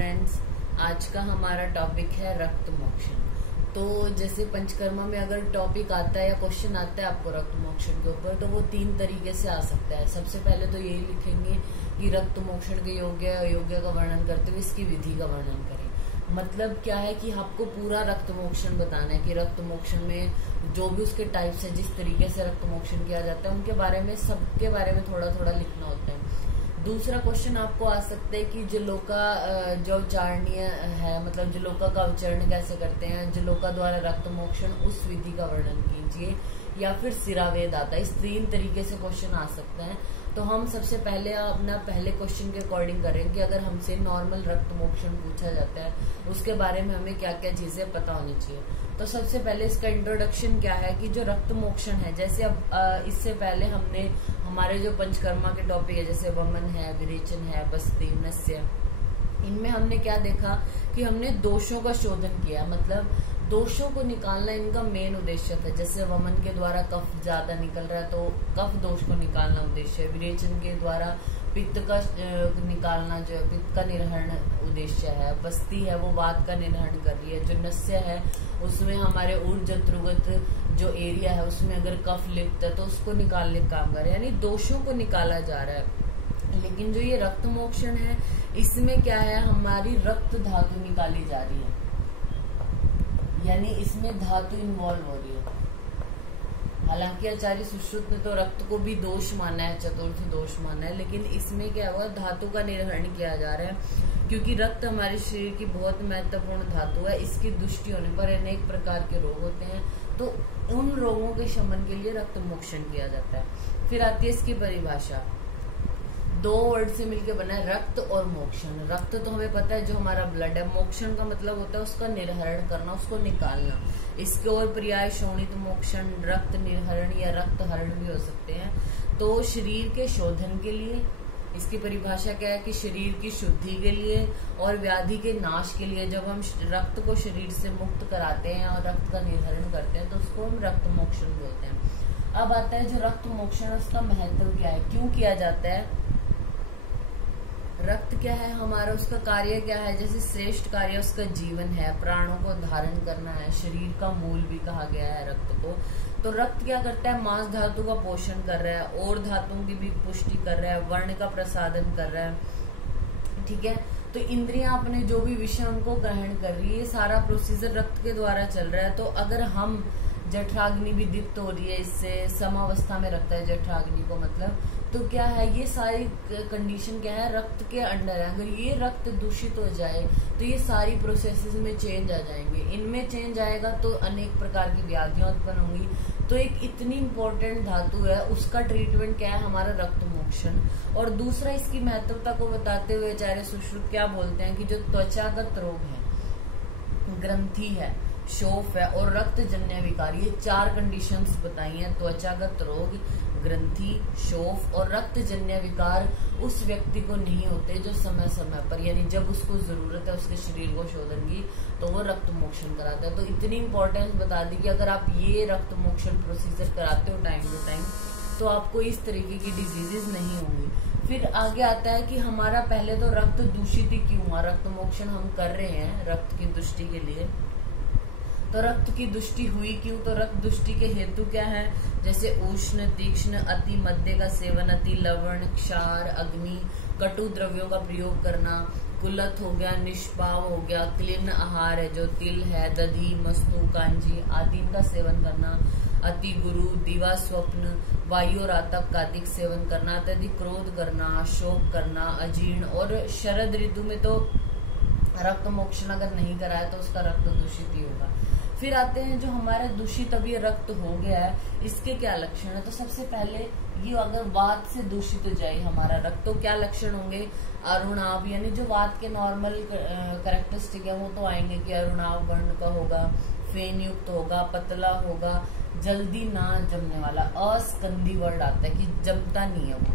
Friends, आज का हमारा टॉपिक है रक्त मोक्षण। तो जैसे पंचकर्मा में अगर टॉपिक आता है या क्वेश्चन आता है आपको रक्त मोक्षण के ऊपर, तो वो 3 तरीके से आ सकता है। सबसे पहले तो यही लिखेंगे कि रक्त मोक्षण के योग्य अयोग्य का वर्णन करते हुए इसकी विधि का वर्णन करें। मतलब क्या है कि आपको पूरा रक्त मोक्षण बताना है कि रक्त मोक्षण में जो भी उसके टाइप्स है, जिस तरीके से रक्त मोक्षण किया जाता है, उनके बारे में सबके बारे में थोड़ा थोड़ा लिखना होता है। दूसरा क्वेश्चन आपको आ सकता है कि जलोका जो उच्चारणीय है, मतलब जलोका का उच्चारण कैसे करते हैं, जलोका द्वारा रक्त मोक्षण उस विधि का वर्णन कीजिए, या फिर सिरावेद आता है। इस 3 तरीके से क्वेश्चन आ सकता है। तो हम सबसे पहले अपना पहले क्वेश्चन के अकॉर्डिंग करें कि अगर हमसे नॉर्मल रक्त मोक्षण पूछा जाता है, उसके बारे में हमें क्या क्या चीजें पता होनी चाहिए। तो सबसे पहले इसका इंट्रोडक्शन क्या है कि जो रक्त मोक्षण है, जैसे अब इससे पहले हमने हमारे जो पंचकर्मा के टॉपिक है, जैसे वमन है, विरेचन है, बस्ती, नस्य, इनमें हमने क्या देखा कि हमने दोषों का शोधन किया। मतलब दोषों को निकालना इनका मेन उद्देश्य था। जैसे वमन के द्वारा कफ ज्यादा निकल रहा है तो कफ दोष को निकालना उद्देश्य है। विरेचन के द्वारा पित्त का निकालना, जो पित्त का निर्हरण उद्देश्य है। बस्ती है वो वात का निर्हरण कर रही है। जो नस्य है उसमें हमारे ऊर्जत्रुगत जो एरिया है उसमें अगर कफ लिप्त है तो उसको निकालने का काम कर रहे हैं, यानी दोषों को निकाला जा रहा है। लेकिन जो ये रक्त मोक्षण है, इसमें क्या है, हमारी रक्त धातु निकाली जा रही है, यानी इसमें धातु इन्वॉल्व हो रही है। हालांकि आचार्य सुश्रुत ने तो रक्त को भी दोष माना है, चतुर्थ दोष माना है, लेकिन इसमें क्या हुआ, धातु का निर्हरण किया जा रहा है। क्योंकि रक्त हमारे शरीर की बहुत महत्वपूर्ण धातु है। इसकी दुष्टि होने पर अनेक प्रकार के रोग होते हैं, तो उन रोगों के शमन के लिए रक्त मोक्षण किया जाता है। फिर आती है इसकी परिभाषा। 2 वर्ड से मिलकर बना है रक्त और मोक्षण। रक्त तो हमें पता है जो हमारा ब्लड है, मोक्षण का मतलब होता है उसका निर्हरण करना, उसको निकालना। इसके और पर्याय शोणित मोक्षण, रक्त निर्हरण या रक्त हरण भी हो सकते हैं। तो शरीर के शोधन के लिए इसकी परिभाषा क्या है कि शरीर की शुद्धि के लिए और व्याधि के नाश के लिए जब हम रक्त को शरीर से मुक्त कराते हैं और रक्त का निर्हरण करते हैं तो उसको हम रक्त मोक्षण बोलते हैं। अब आता है जो रक्त मोक्षण, उसका महत्व क्या है, क्यों किया जाता है, रक्त क्या है हमारा, उसका कार्य क्या है। जैसे श्रेष्ठ कार्य उसका जीवन है, प्राणों को धारण करना है, शरीर का मूल भी कहा गया है रक्त को। तो रक्त क्या करता है, मांस धातु का पोषण कर रहा है, और धातुओं की भी पुष्टि कर रहा है, वर्ण का प्रसादन कर रहा है, ठीक है। तो इंद्रियां अपने जो भी विषय उनको ग्रहण कर रही है, सारा प्रोसीजर रक्त के द्वारा चल रहा है। तो अगर हम जठराग्नि भी दीप्त हो रही है, इससे समावस्था में रखता है जठराग्नि को, मतलब तो क्या है, ये सारी कंडीशन क्या है, रक्त के अंडर है। अगर ये रक्त दूषित हो जाए तो ये सारी प्रोसेसेस में चेंज आ जाएंगे। इनमें चेंज आएगा तो अनेक प्रकार की व्याधियां उत्पन्न होंगी। तो एक इतनी इंपॉर्टेंट धातु है, उसका ट्रीटमेंट क्या है, हमारा रक्त मोक्षण। और दूसरा, इसकी महत्वता को बताते हुए आचार्य सुश्रुत क्या बोलते हैं कि जो त्वचागत रोग है, ग्रंथि है, शोफ है और रक्त जन्य विकार, ये 4 कंडीशंस बताई हैं। त्वचागत रोग, ग्रंथि, शोफ और रक्त जन्य विकार उस व्यक्ति को नहीं होते जो समय समय पर, यानी जब उसको जरूरत है उसके शरीर को शोधन की, तो वो रक्त मोक्षण कराता है। तो इतनी इंपॉर्टेंस बता दी कि अगर आप ये रक्त मोक्षण प्रोसीजर कराते हो टाइम टू टाइम, तो आपको इस तरीके की डिजीजेस नहीं होंगी। फिर आगे आता है कि हमारा पहले तो रक्त दूषित ही क्यों हुआ, रक्त मोक्षण हम कर रहे हैं रक्त की दुष्टि के लिए, तो रक्त की दुष्टि हुई क्यों, तो रक्त दुष्टि के हेतु क्या है, जैसे उष्ण, तीक्ष्ण, अति मध्य का सेवन, अति लवण, क्षार, अग्नि, कटु द्रव्यों का प्रयोग करना, कुलत हो गया, निष्पाव हो गया, क्लीन आहार है जो तिल है, दधी, मस्तु, कांजी आदि का सेवन करना, अति गुरु, दिवा स्वप्न, वायु और आतप का अधिक सेवन करना, अत्यधिक क्रोध करना, शोक करना, अजीर्ण। और शरद ऋतु में तो रक्त मोक्षण अगर नहीं कराया तो उसका रक्त दूषित ही होगा। फिर आते हैं जो हमारा दूषित अभी रक्त हो गया है, इसके क्या लक्षण है। तो सबसे पहले ये अगर वात से दूषित हो जाए हमारा रक्त, तो क्या लक्षण होंगे, अरुणाभ, यानी जो वात के नॉर्मल कैरेक्टरिस्टिक है वो तो आएंगे कि अरुणाभ वर्ण का होगा, फेन युक्त होगा, पतला होगा, जल्दी ना जमने वाला, अस्कंदी वर्ड आता है कि जमता नहीं है वो।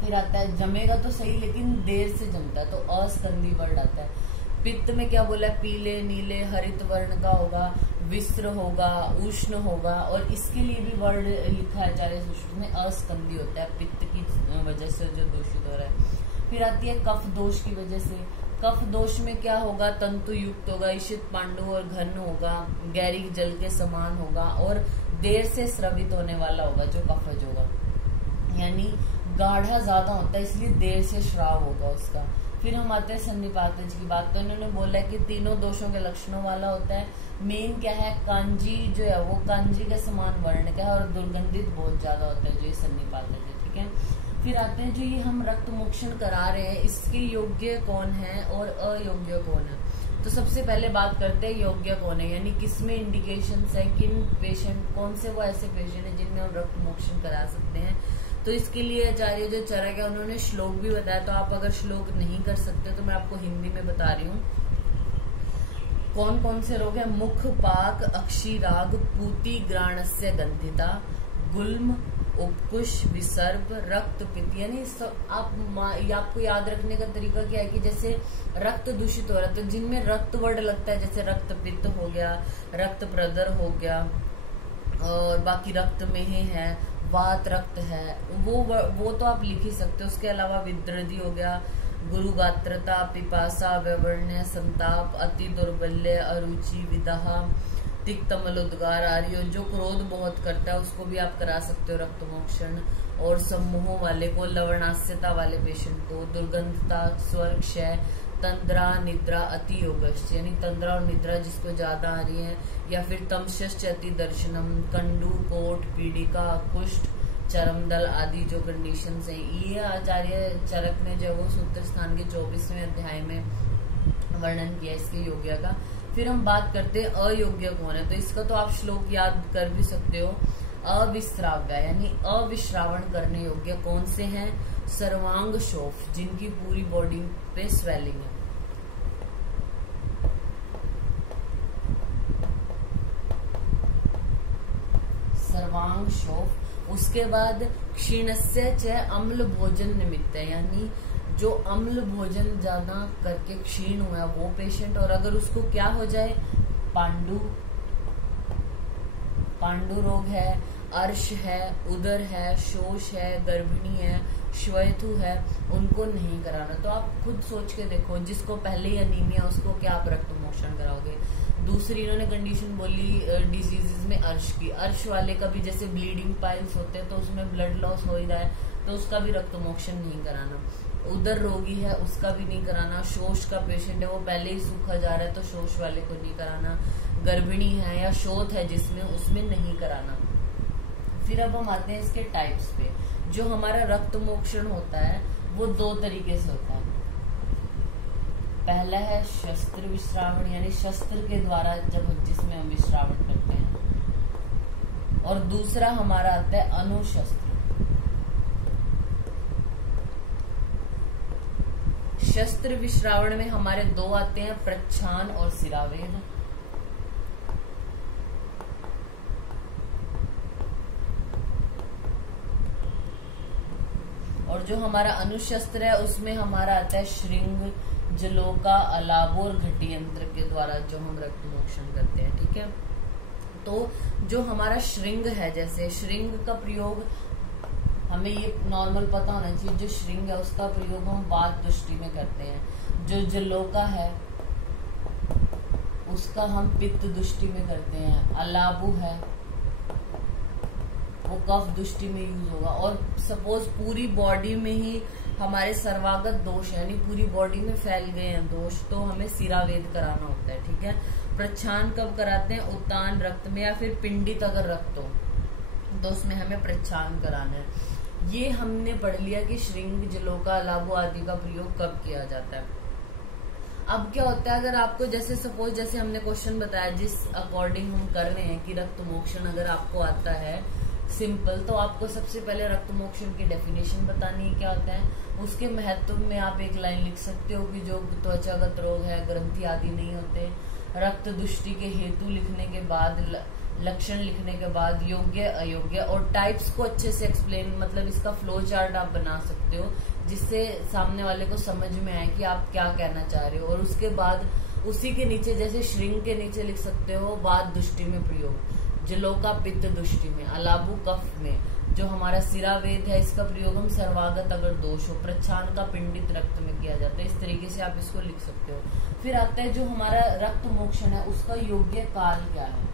फिर आता है जमेगा तो सही लेकिन देर से जमता है, तो अस्कंदी वर्ड आता है। पित्त में क्या बोला है, पीले, नीले, हरित वर्ण का होगा, विस्त्र होगा, उष्ण होगा। और इसके लिए भी वर्ड लिखा है आचार्य सुश्रुत में, अस्कंदी होता है पित्त की वजह से जो दूषित हो रहा है। फिर आती है कफ दोष की वजह से, कफ दोष में क्या होगा, तंतु युक्त होगा, ईशित पांडु और घन होगा, गैरिक जल के समान होगा और देर से स्रवित होने वाला होगा जो कफज होगा, यानी गाढ़ा ज्यादा होता है इसलिए देर से श्राव होगा उसका। फिर हम आते हैं सन्निपातज की बात। तो इन्होंने बोला है कि तीनों दोषों के लक्षणों वाला होता है। मेन क्या है, कांजी जो है वो कांजी के समान वर्ण का है और दुर्गंधित बहुत ज्यादा होता है जो ये सन्निपातज है, ठीक है। फिर आते हैं जो ये हम रक्त मोक्षण करा रहे हैं इसके योग्य कौन है और अयोग्य कौन है। तो सबसे पहले बात करते हैं योग्य कौन है, यानी किसमें इंडिकेशंस है, किन पेशेंट, कौन से वो ऐसे पेशेंट है जिनमें हम रक्त मोक्षण करा सकते हैं। तो इसके लिए आचार्य जो चरक है उन्होंने श्लोक भी बताया, तो आप अगर श्लोक नहीं कर सकते तो मैं आपको हिंदी में बता रही हूँ। कौन कौन से रोग है, मुख पाक अक्षीराग पूति ग्राणस्य गंधिता गुल्म उपकुश विसर्प रक्त पित्त। यानी आपको याद रखने का तरीका क्या है कि जैसे रक्त दूषित हो रहा है तो जिनमें रक्त वर्ड लगता है, जैसे रक्त पित्त हो गया, रक्त प्रदर हो गया और बाकी रक्त में है, वात रक्त है, वो तो आप लिख ही सकते हो। उसके अलावा विद्रदी हो गया, गुरुगात्रता, पिपासा, व्यवर्ण्य, संताप, अति दुर्बल्य, अरुचि, विदाह, तिक्तमलोद्गार आर्य। जो क्रोध बहुत करता है उसको भी आप करा सकते हो रक्त मोक्षण। और सम्मोह वाले को, लवणास्यता वाले पेशेंट को, दुर्गंधता, स्वर क्षय, तंद्रा निद्रा अति योगश्च, यानी तंद्रा और निद्रा जिसको ज्यादा आ रही है, या फिर तमश्च अति दर्शनम, कंडू, कोट, पीड़िका, कुष्ठ, चरमदल आदि जो कंडीशंस हैं, ये आचार्य चरक ने जो वो सूत्र स्थान के 24वें अध्याय में वर्णन किया इसके योग्य का। फिर हम बात करते हैं अयोग्य कौन है। तो इसका तो आप श्लोक याद कर भी सकते हो। अविश्राव्य यानी अविश्रावण करने योग्य कौन से हैं, सर्वांग शोफ, जिनकी पूरी बॉडी पे स्वेलिंग है, सर्वांग शोफ। उसके बाद क्षीणस्य च अम्ल भोजन निमित्त है, यानी जो अम्ल भोजन ज्यादा करके क्षीण हुआ है वो पेशेंट। और अगर उसको क्या हो जाए, पांडु रोग है, अर्श है, उदर है, शोष है, गर्भिणी है, श्वेतु है, उनको नहीं कराना। तो आप खुद सोच के देखो, जिसको पहले ही अनीमिया उसको क्या आप रक्त मोक्षण कराओगे। दूसरी इन्होंने कंडीशन बोली डिजीजेस में अर्श की, अर्श वाले का भी जैसे ब्लीडिंग पाइल्स होते हैं तो उसमें ब्लड लॉस हो ही रहा है तो उसका भी रक्त मोक्षण नहीं कराना। उदर रोगी है उसका भी नहीं कराना। शोष का पेशेंट है वो पहले ही सूखा जा रहा है तो शोष वाले को नहीं कराना। गर्भिणी है या शोथ है जिसमें, उसमें नहीं कराना। फिर अब हम आते हैं इसके टाइप्स पे। जो हमारा रक्त मोक्षण होता है वो दो तरीके से होता है। पहला है शस्त्र विश्रावण, यानी शस्त्र के द्वारा जिसमें हम विश्रावण करते हैं। और दूसरा हमारा आता है अनुशस्त्र। शस्त्र विश्रावण में हमारे दो आते हैं, प्रच्छान और सिरावेद। और जो हमारा अनुशस्त्र है उसमें हमारा आता है श्रृंग, जलोका, अलाबो और घटी यंत्र के द्वारा जो हम रक्त मोक्षण करते हैं, ठीक है। तो जो हमारा श्रृंग है, जैसे श्रृंग का प्रयोग हमें ये नॉर्मल पता होना चाहिए, जो श्रृंग है उसका प्रयोग हम वात दृष्टि में करते हैं। जो जलोका है उसका हम पित्त दृष्टि में करते हैं। अलाबू है वो कफ दृष्टि में यूज होगा। और सपोज पूरी बॉडी में ही हमारे सर्वागत दोष यानी पूरी बॉडी में फैल गए हैं दोष, तो हमें सिरावेद कराना होता है, ठीक है। प्रच्छान कब कराते हैं, उत्तान रक्त में, या फिर पिंडित अगर रक्त हो तो उसमें हमें प्रच्छान कराना है। ये हमने पढ़ लिया कि श्रृंग, जलोका, अलाबो आदि का प्रयोग कब किया जाता है। अब क्या होता है, अगर आपको जैसे सपोज जैसे हमने क्वेश्चन बताया जिस अकॉर्डिंग हम कर रहे हैं कि रक्त मोक्षण अगर आपको आता है सिंपल, तो आपको सबसे पहले रक्त मोक्षण की डेफिनेशन बतानी है क्या होता है। उसके महत्व में आप एक लाइन लिख सकते हो कि जो त्वचागत रोग है, ग्रंथि आदि नहीं होते। रक्त दृष्टि के हेतु लिखने के बाद, लक्षण लिखने के बाद योग्य अयोग्य और टाइप्स को अच्छे से एक्सप्लेन, मतलब इसका फ्लो चार्ट आप बना सकते हो जिससे सामने वाले को समझ में आए कि आप क्या कहना चाह रहे हो। और उसके बाद उसी के नीचे जैसे श्रृंग के नीचे लिख सकते हो वात दृष्टि में प्रयोग, जलोका पित्त दृष्टि में, अलाबू कफ में, जो हमारा सिरावेद है, इसका प्रयोग हम सर्वागत अगर दोष हो, प्रच्छान का पिंडित रक्त में किया जाता है। इस तरीके से आप इसको लिख सकते हो। फिर आता है जो हमारा रक्त मोक्षण है, उसका योग्य काल क्या है।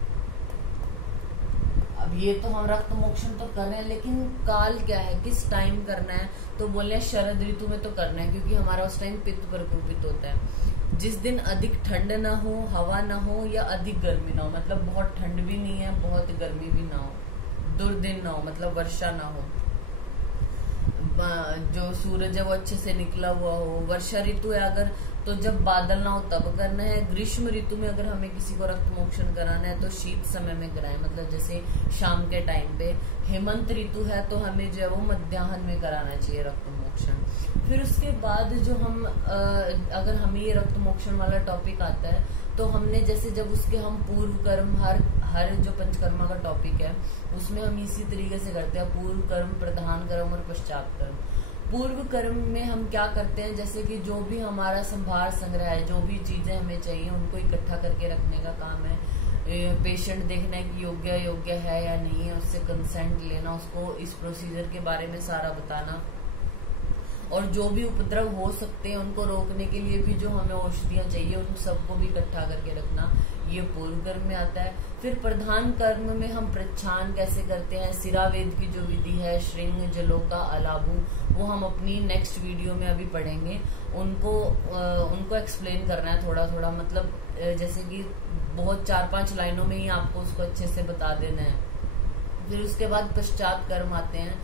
अब ये तो हम रक्त मोक्षण तो कर रहे हैं, लेकिन काल क्या है, किस टाइम करना है। तो बोले शरद ऋतु में तो करना है, क्योंकि हमारा उस टाइम पित्त प्रकोपित होता है। जिस दिन अधिक ठंड ना हो, हवा ना हो, या अधिक गर्मी ना हो, मतलब बहुत ठंड भी नहीं है, बहुत गर्मी भी ना हो, दुर्दिन ना हो, मतलब वर्षा ना हो, जो सूरज है वो अच्छे से निकला हुआ हो। वर्षा ऋतु है अगर, तो जब बादल ना हो तब करना है। ग्रीष्म ऋतु में अगर हमें किसी को रक्त मोक्षण कराना है तो शीत समय में कराएं, मतलब जैसे शाम के टाइम पे। हेमंत ऋतु है तो हमें जो है वो मध्याह्न में कराना चाहिए रक्त मोक्षण। फिर उसके बाद जो हम अगर हमें ये रक्त मोक्षण वाला टॉपिक आता है, तो हमने जैसे जब उसके हम पूर्व कर्म, हर जो पंचकर्मा का टॉपिक है उसमें हम इसी तरीके से करते हैं, पूर्व कर्म, प्रधान कर्म और पश्चात कर्म। पूर्व कर्म में हम क्या करते हैं, जैसे कि जो भी हमारा संभार संग्रह है, जो भी चीजें हमें चाहिए उनको इकट्ठा करके रखने का काम है। पेशेंट देखना है कि योग्य है या नहीं है, उससे कंसेंट लेना, उसको इस प्रोसीजर के बारे में सारा बताना, और जो भी उपद्रव हो सकते हैं उनको रोकने के लिए भी जो हमें औषधियां चाहिए उन सबको भी इकट्ठा करके रखना, ये पूर्व कर्म में आता है। फिर प्रधान कर्म में हम प्रच्छान कैसे करते हैं, सिरावेद की जो विधि है, श्रृंग, जलोका, अलाबू, वो हम अपनी नेक्स्ट वीडियो में अभी पढ़ेंगे। उनको एक्सप्लेन करना है थोड़ा थोड़ा, मतलब जैसे कि बहुत 4-5 लाइनों में ही आपको उसको अच्छे से बता देना है। फिर उसके बाद पश्चात कर्म आते हैं,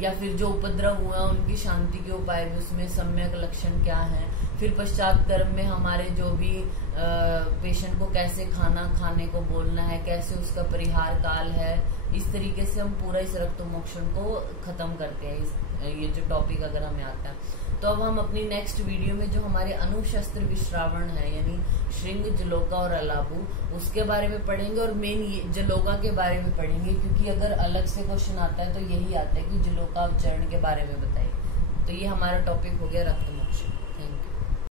या फिर जो उपद्रव हुआ उनकी शांति के उपाय भी, उसमें सम्यक लक्षण क्या है। फिर पश्चात कर्म में हमारे जो भी पेशेंट को कैसे खाने को बोलना है, कैसे उसका परिहार काल है, इस तरीके से हम पूरा इस रक्त मोक्षण को खत्म करते हैं, ये जो टॉपिक अगर हमें आता है। तो अब हम अपनी नेक्स्ट वीडियो में जो हमारे अनुशस्त्र विश्रावण है, यानी श्रृंग, जलोका और अलाबू, उसके बारे में पढ़ेंगे, और मेन जलोका के बारे में पढ़ेंगे, क्योंकि अगर अलग से क्वेश्चन आता है तो यही आता है कि जलोका उच्चारण के बारे में बताइए। तो ये हमारा टॉपिक हो गया रक्त मोक्षण। Thank you.